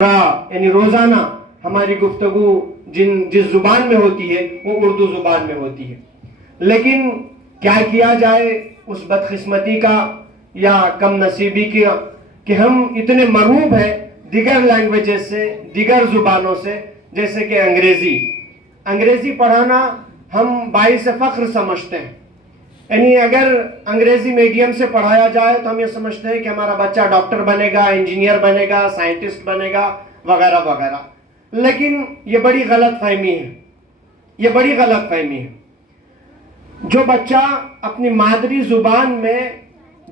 یعنی روزانہ ہماری گفتگو جس زبان میں ہوتی ہے وہ اردو زبان میں ہوتی ہے، لیکن کیا جائے اس بدقسمتی کا یا کم نصیبی کا کہ ہم اتنے مرعوب ہیں دیگر لینگویجز سے، دیگر زبانوں سے، جیسے کہ انگریزی پڑھانا ہم باعث فخر سمجھتے ہیں۔ یعنی اگر انگریزی میڈیم سے پڑھایا جائے تو ہم یہ سمجھتے ہیں کہ ہمارا بچہ ڈاکٹر بنے گا، انجینئر بنے گا، سائنٹسٹ بنے گا وغیرہ وغیرہ، لیکن یہ بڑی غلط فہمی ہے۔ جو بچہ اپنی مادری زبان میں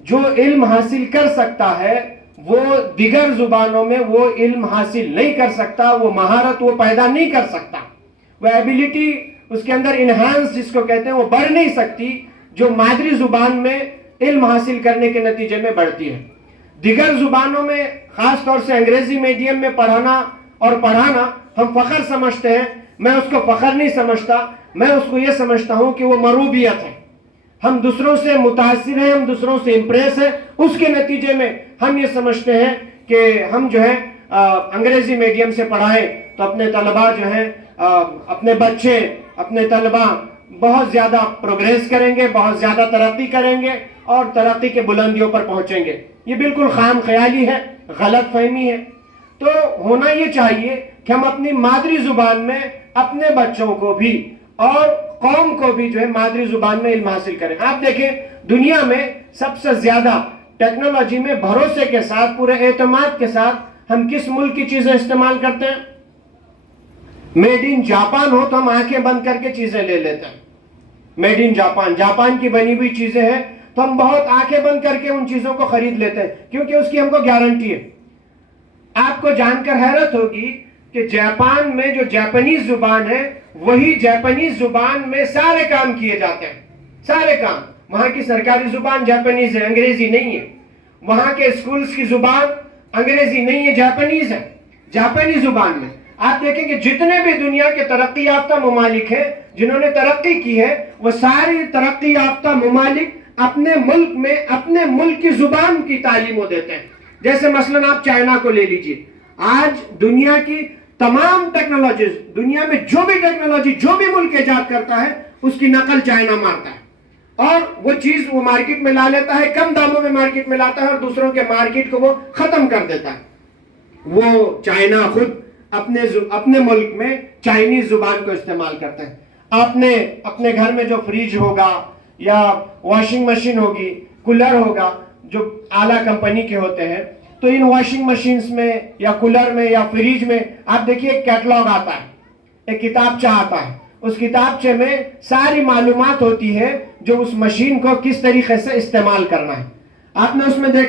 جو علم حاصل کر سکتا ہے وہ دیگر زبانوں میں وہ علم حاصل نہیں کر سکتا، وہ مہارت وہ پیدا نہیں کر سکتا، وہ ایبیلٹی اس کے اندر انہانس جس کو کہتے ہیں وہ بڑھ نہیں سکتی جو مادری زبان میں علم حاصل کرنے کے نتیجے میں بڑھتی ہے۔ دیگر زبانوں میں خاص طور سے انگریزی میڈیم میں پڑھانا ہم فخر سمجھتے ہیں۔ میں اس کو فخر نہیں سمجھتا، میں اس کو یہ سمجھتا ہوں کہ وہ مروبیت ہے۔ ہم دوسروں سے متاثر ہیں، ہم دوسروں سے امپریس ہیں، اس کے نتیجے میں ہم یہ سمجھتے ہیں کہ ہم جو ہے انگریزی میڈیم سے پڑھائیں تو اپنے طلباء جو ہیں اپنے بچے اپنے طلباء بہت زیادہ پروگریس کریں گے، بہت زیادہ ترقی کریں گے اور ترقی کے بلندیوں پر پہنچیں گے۔ یہ بالکل خام خیالی ہے، غلط فہمی ہے۔ تو ہونا یہ چاہیے کہ ہم اپنی مادری زبان میں اپنے بچوں کو بھی اور قوم کو بھی جو ہے مادری زبان میں علم حاصل کریں۔ آپ دیکھیں دنیا میں سب سے زیادہ ٹیکنالوجی میں بھروسے کے ساتھ، پورے اعتماد کے ساتھ ہم کس ملک کی چیزیں استعمال کرتے ہیں؟ میڈ ان جاپان ہو تو ہم آنکھیں بند کر کے چیزیں لے لیتے ہیں۔ میڈ ان جاپان کی بنی ہوئی چیزیں ہیں تو ہم بہت آنکھیں بند کر کے ان چیزوں کو خرید لیتے ہیں کیونکہ اس کی ہم کو گارنٹی ہے۔ آپ کو جان کر حیرت ہوگی کہ جاپان میں جو جاپانیز زبان ہے وہی جاپانیز زبان میں سارے کام کیے جاتے ہیں، سارے کام۔ وہاں کی سرکاری زبان جاپانیز ہے، انگریزی نہیں ہے۔ وہاں کے اسکولز کی زبان انگریزی نہیں ہے، جاپانیز ہے۔ جاپانی زبان میں آپ دیکھیں کہ جتنے بھی دنیا کے ترقی یافتہ ممالک ہیں جنہوں نے ترقی کی ہے وہ ساری ترقی یافتہ ممالک اپنے ملک میں اپنے ملک کی زبان کی تعلیم دیتے ہیں۔ جیسے مثلا آپ چائنا کو لے لیجئے، آج دنیا کی تمام ٹیکنالوجیز، دنیا میں جو بھی ٹیکنالوجی جو بھی ملک ایجاد کرتا ہے اس کی نقل چائنا مارتا ہے، اور وہ چیز وہ مارکیٹ میں لا لیتا ہے، کم داموں میں مارکیٹ میں لاتا ہے اور دوسروں کے مارکیٹ کو وہ ختم کر دیتا ہے۔ وہ چائنا خود اپنے ملک میں چائنیز زبان کو استعمال کرتے ہیں۔ آپ نے اپنے گھر میں جو فریج ہوگا یا واشنگ مشین ہوگی، کولر ہوگا جو اعلیٰ کمپنی کے ہوتے ہیں، تو ان واشنگ مشینز میں یا کولر میں یا فریج میں آپ دیکھیے ایک کیٹلاگ آتا ہے، ایک کتابچہ آتا ہے۔ اس کتابچے میں ساری معلومات ہوتی ہے جو اس مشین کو کس طریقے سے استعمال کرنا ہے۔ آپ نے اس میں دیکھا